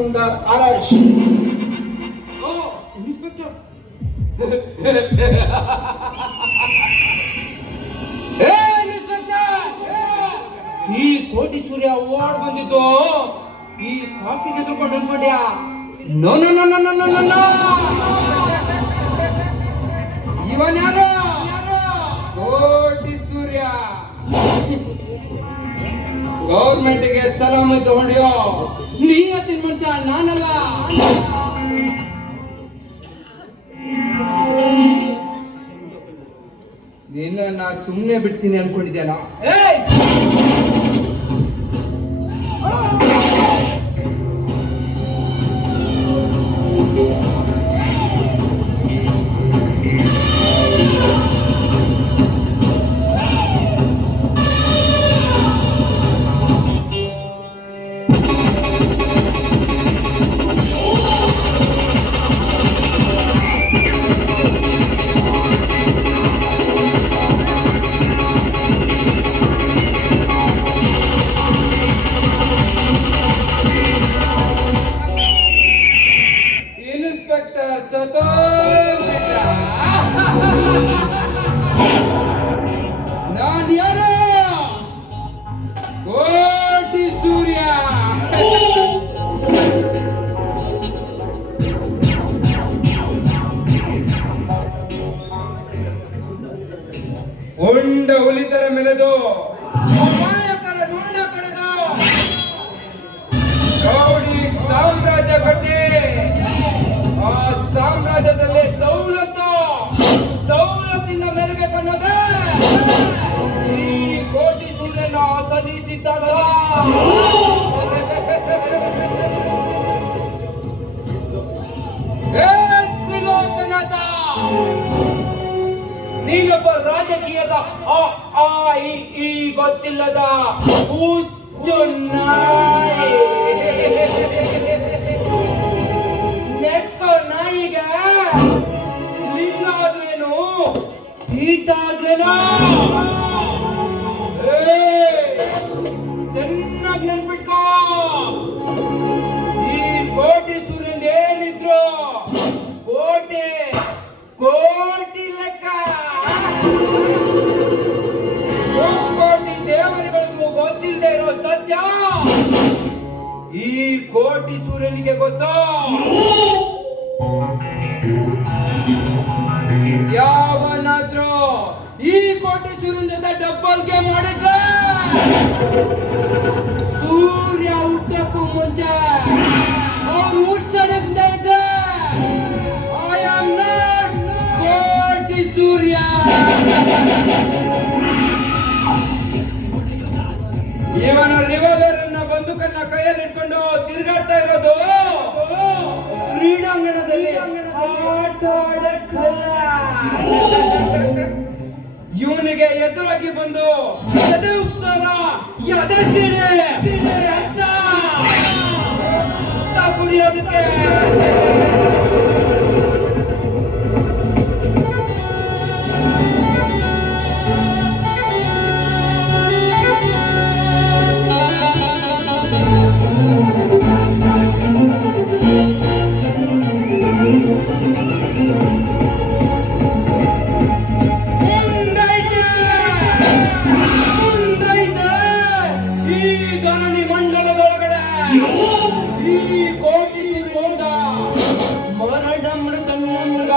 under arrest. Oh, Inspector. ಈ ಕೋಟಿ ಸೂರ್ಯ award ಬಂದಿದ್ದು ಈ ಕಾಫಿ ತೆಗೆದುಕೊಂಡು ಅನ್ಕೊಂಡ್ಯಾ? No no no no no no no no, ಇವನ್ ಯಾರು? ಕೋಟಿ ಸೂರ್ಯ. ಗೌರ್ಮೆಂಟ್ಗೆ ಸಲಾಮಿ ತಗೊಂಡ್ಯೋ? ನೀಯತ್ತಿನ ಮನುಷ್ಯ ನಾನಲ್ಲ. ನಿನ್ನ ನಾ ಸುಮ್ಮನೆ ಬಿಡ್ತೀನಿ ಅನ್ಕೊಂಡಿದ್ಯಾನ? ನಾನು ಯಾರು? ಕೋಟಿ ಸೂರ್ಯ. ಉಂಡ ಹುಲಿತರ ಮೆಲೆದು ಅಪಾಯಕರ ರುಂಡ ಕಳೆದು ಗೌಡಿ ಸಾಮ್ರಾಜ್ಯ ಕಟ್ಟಿ ಆ ಸಾಮ್ರಾಜ್ಯದಲ್ಲಿ ದೌಲತ್ತಿನ ಮೆರಬೇಕನ್ನೋದೇ ಈ ಕೋಟಿ ಸೂರ್ಯನ ಸಲ್ಲಿಸಿದ್ದಾಗ ತ್ರಿಲೋಕನಾಥ, ನೀನೊಬ್ಬ ರಾಜಕೀಯದ ಈ ಗೊತ್ತಿಲ್ಲದ ಹುಚ್ಚು ನಾಯಿ. ನೆಕ್ಕ ನಾಯಿಗೆ ಲಿಂಗಾದ್ರೇನು ಈಟಾದ್ರೇನು? ಚೆನ್ನಾಗಿ ನೆನ್ಪಿಟ್ಕೋ, ಈ ಕೋಟಿ ಸೂರ್ಯನ್ ಏನಿದ್ರು ಕೋಟಿ ಲೆಕ್ಕ. ಕೋಟಿ ದೇವರುಗಳಿಗೂ ಗೊತ್ತಿಲ್ಲದೆ ಇರೋ ಸತ್ಯ ಈ ಕೋಟಿ ಸೂರ್ಯನಿಗೆ ಗೊತ್ತು. ಯಾವನಾದ್ರೂ ಈ ಕೋಟಿ ಸೂರ್ಯನ ಜೊತೆ ಡಬ್ಬಲ್ ಗೇಮ್ ಮಾಡಿದ್ರೆ ಸೂರ್ಯ ಹುಟ್ಟಕ್ಕೂ ಮುಂಚೆ ಅವ್ನು ಹುಟ್ಟಡಕ್ತಾ ಇದ್ದೆ ಐ ಆಮ್ ನಾಟ್ ಕೋಟಿ ಸೂರ್ಯ. ಇವನ ರಿವಾಲ್ವರ್ ಅನ್ನ ಬಂದೂಕನ್ನ ಕೈಯಲ್ಲಿ ಇಟ್ಕೊಂಡು ತಿರುಗಾಡ್ತಾ ಇರೋದು ಕ್ರೀಡಾಂಗಣದಲ್ಲಿ ಆಟ ಆಡಕ್ಕಲ್ಲ. ಇವನಿಗೆ ಎದುರಾಗಿ ಬಂದು ಎದೆ ಉತ್ಸಾಹ ಎದೆ ಸಿಡಿ ರಕ್ತ ಕುಡಿಯೋದಕ್ಕೆ ಈ ಕೋಟಿ ಮರಣ ಮೃದಂಗ